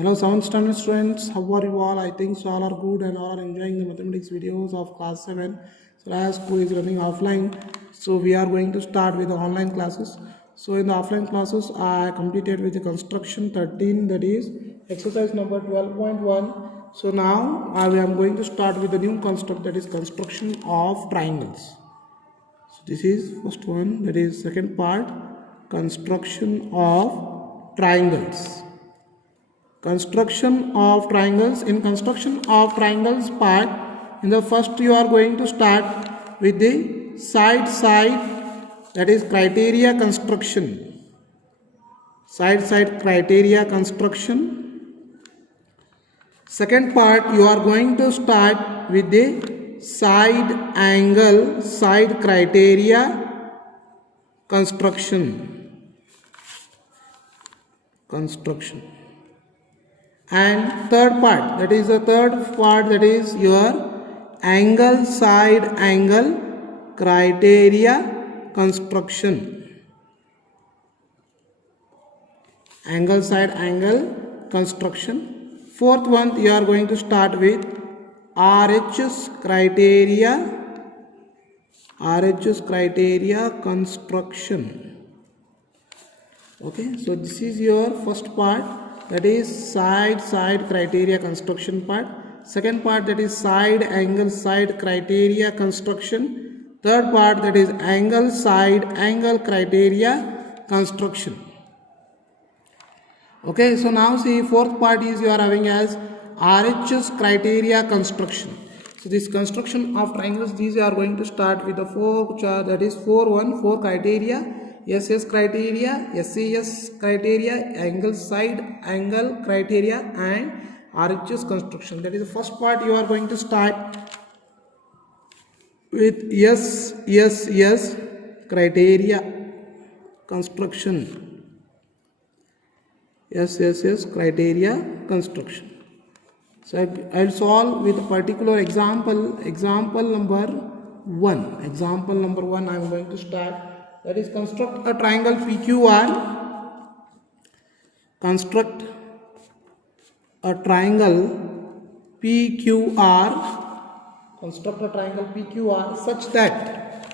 Hello 7th standard students, how are you all? I think so all are good and all are enjoying the mathematics videos of class 7. So as school is running offline, so we are going to start with the online classes. So in the offline classes, I completed with the construction 13, that is exercise number 12.1. So now I am going to start with the new concept, that is construction of triangles. So this is first one, that is second part, construction of triangles. Construction of triangles. In construction of triangles part, in the first you are going to start with the side, that is criteria construction. Side criteria construction. Second part you are going to start with the side angle, side criteria construction. And third part, that is the third part, that is your angle, side angle criteria construction. Angle, side angle construction. Fourth one, you are going to start with RHS criteria construction. Okay, so this is your first part, that is side criteria construction part. Second part, that is side angle, side criteria construction. Third part, that is angle, side angle criteria construction. Okay, so now see, fourth part is you are having as RHS criteria construction. So this construction of triangles, these are going to start with the four criteria: SS criteria, SAS criteria, angle, side angle criteria, and RHS construction. That is the first part. You are going to start with SSS criteria construction. SSS criteria construction. So I'll solve with a particular example. Example number 1. Example number 1 I am going to start. That is, construct a triangle PQR. Construct a triangle PQR. Construct a triangle PQR such that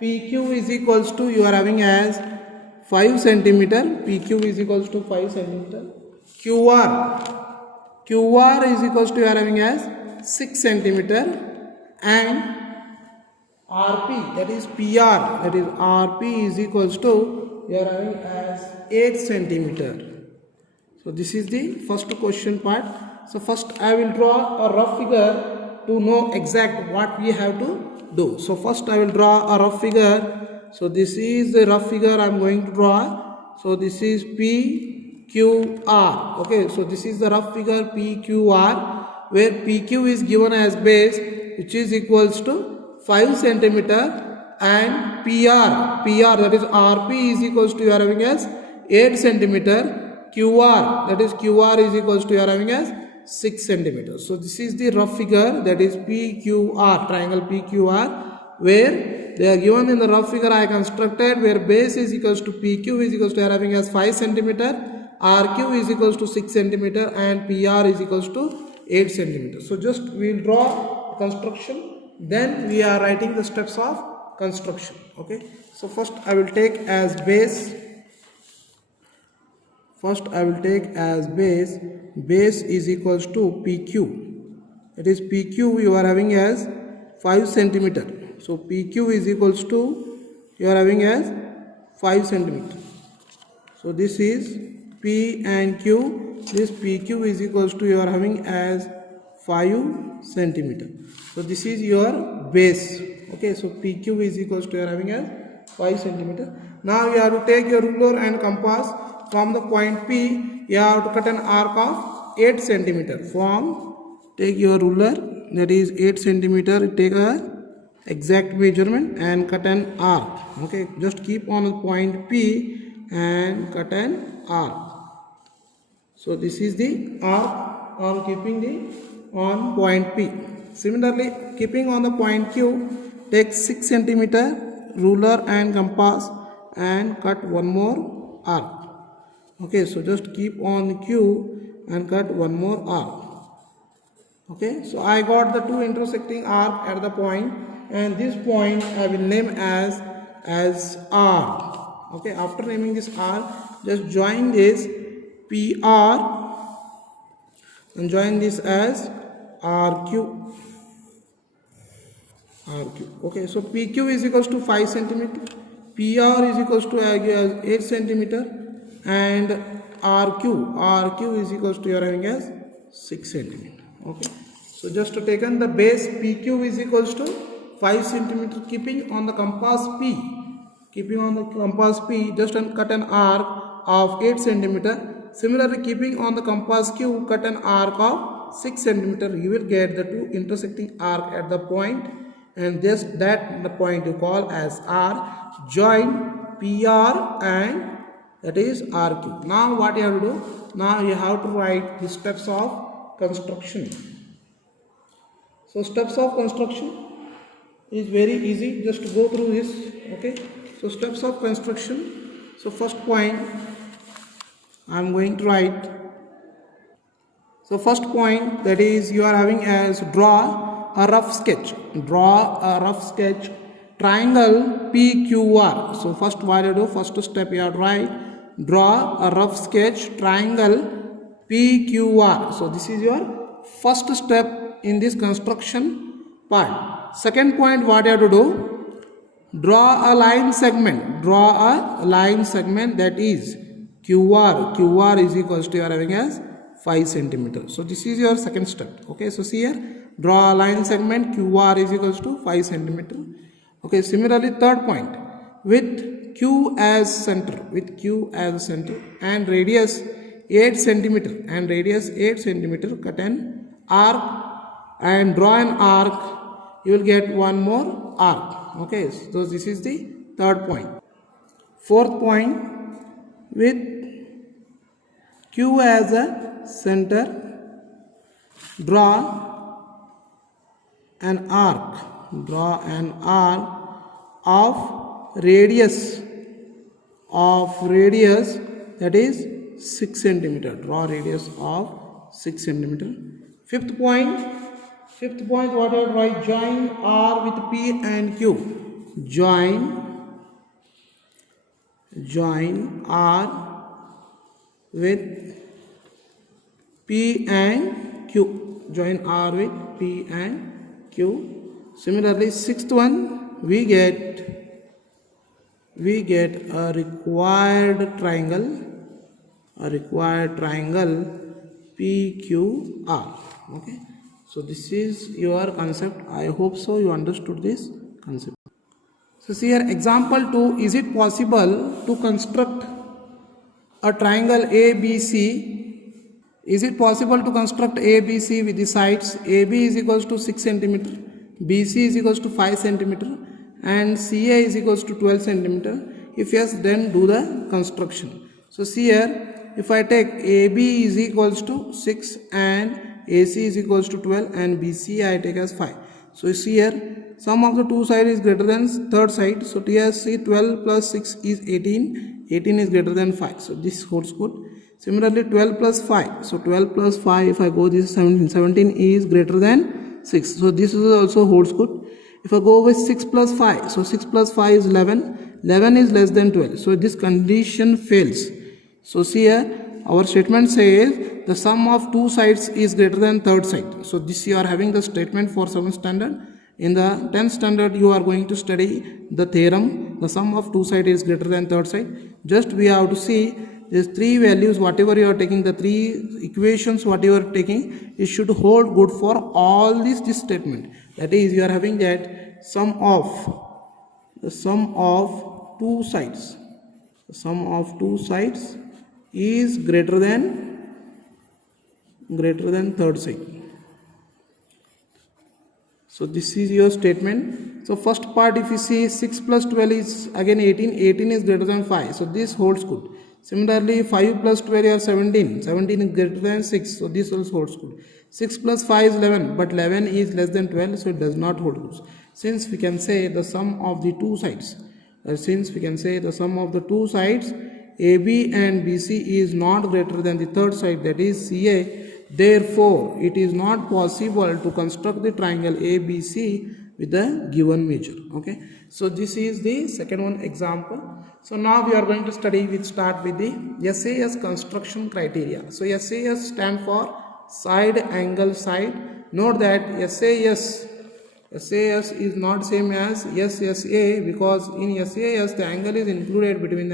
PQ is equals to, you are having as 5 centimeter. PQ is equals to 5 centimeter. QR is equals to, you are having as 6 centimeter, and RP, that is PR, that is RP is equals to, you are having as 8 centimeter. So this is the first question part. So first I will draw a rough figure to know exact what we have to do. So first I will draw a rough figure. So this is the rough figure I am going to draw. So this is PQR. Okay, so this is the rough figure PQR, where PQ is given as base, which is equals to 5 centimeter, and PR, that is RP, is equals to, you are having as 8 centimeter. QR, that is QR, is equals to, you are having as 6 centimeters. So this is the rough figure, that is PQR, triangle PQR, where they are given in the rough figure I constructed, where base is equals to PQ is equals to, you are having as 5 centimeter, RQ is equals to 6 centimeter, and PR is equals to 8 centimeters. So just we will draw construction, then we are writing the steps of construction. Okay, so first I will take as base. Base is equals to PQ. It is PQ you are having as 5 centimeter. So PQ is equals to, you are having as 5 centimeter. So this is P and Q. This PQ is equals to, you are having as 5 centimeter. So this is your base. Okay, so PQ is equals to, you are having as 5 centimeter. Now you have to take your ruler and compass. From the point P, you have to cut an arc of 8 centimeter. Take your ruler, that is 8 centimeter. Take a exact measurement and cut an arc. Okay, just keep on the point P and cut an arc. So this is the arc on keeping on point P. Similarly, keeping on the point Q, take 6 centimeter ruler and compass and cut one more arc. Okay, so just keep on Q and cut one more arc. Okay, so I got the two intersecting arc at the point, and this point I will name as R. Okay, after naming this R, just join this PR and join this as RQ. Okay, so PQ is equals to 5 centimeter, PR is equals to as 8 centimeter, and RQ is equals to you are having as 6 centimeter. Okay, so just to taken the base PQ is equals to 5 centimeter, keeping on the compass P, just cut an arc of 8 centimeter. Similarly, keeping on the compass Q, cut an arc of 6 centimeter. You will get the two intersecting arc at the point, and just that the point you call as R. Join PR and that is RQ. Now what you have to do? Now you have to write the steps of construction. So steps of construction is very easy. Just to go through this. Okay. So steps of construction. So first point I am going to write. So first point, that is you are having as draw a rough sketch. Triangle PQR. So first what you do? First step you have to write draw a rough sketch triangle PQR. So this is your first step in this construction part. Second point, what you have to do? Draw a line segment. That is QR is equals to you are having as 5 centimeter. So this is your second step. Okay, so see here, draw a line segment QR is equals to 5 centimeter. Okay, similarly third point, with Q as center and radius 8 centimeter cut an arc and draw an arc. You will get one more arc. Okay, so this is the third point. Fourth point, with Q as a center, draw an arc of radius that is 6 centimeter. Draw radius of 6 centimeter. Fifth point, what I write? Join R with P and Q. Join R with P and Q. Similarly, sixth one, we get a required triangle PQR. Okay, so this is your concept. I hope so you understood this concept. So see here, example 2. Is it possible to construct a triangle ABC? Is it possible to construct ABC with the sides AB is equals to 6 centimeter, BC is equals to 5 centimeter, and CA is equals to 12 centimeter? If yes, then do the construction. So see here, if I take AB is equals to 6 and AC is equals to 12 and BC I take as 5. So see here, sum of the two sides is greater than third side. So here see 12 plus 6 is 18. 18 is greater than 5. So this holds good. Similarly 12 plus 5. So 12 plus 5, if I go, this is 17. 17 is greater than 6. So this is also holds good. If I go with 6 plus 5. So 6 plus 5 is 11. 11 is less than 12. So this condition fails. So see here, our statement says the sum of two sides is greater than third side. So this you are having the statement for 7th standard. In the 10th standard you are going to study the theorem. The sum of two sides is greater than third side. Just we have to see these three values, whatever you are taking, the three equations whatever you are taking, it should hold good for all this statement. That is, you are having that the sum of two sides is greater than third side. So this is your statement. So first part, if you see 6 plus 12 is again 18. 18 is greater than 5. So this holds good. Similarly 5 plus 12 are 17. 17 is greater than 6. So this also holds good. 6 plus 5 is 11. But 11 is less than 12. So it does not hold good. Since we can say the sum of the two sides since we can say the sum of the two sides AB and BC is not greater than the third side, that is CA. Therefore, it is not possible to construct the triangle ABC with the given measure. Okay, so this is the second one example. So now we are going to start with the SAS construction criteria. So SAS stand for side angle side. Note that SAS is not same as SSA, because in SAS the angle is included between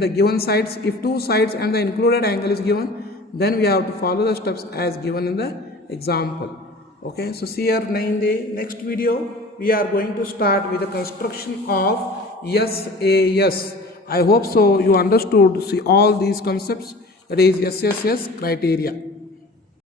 the given sides. If two sides and the included angle is given, then we have to follow the steps as given in the example. Okay, so see here in the next video we are going to start with the construction of SAS. I hope so you understood all these concepts, that is SSS criteria.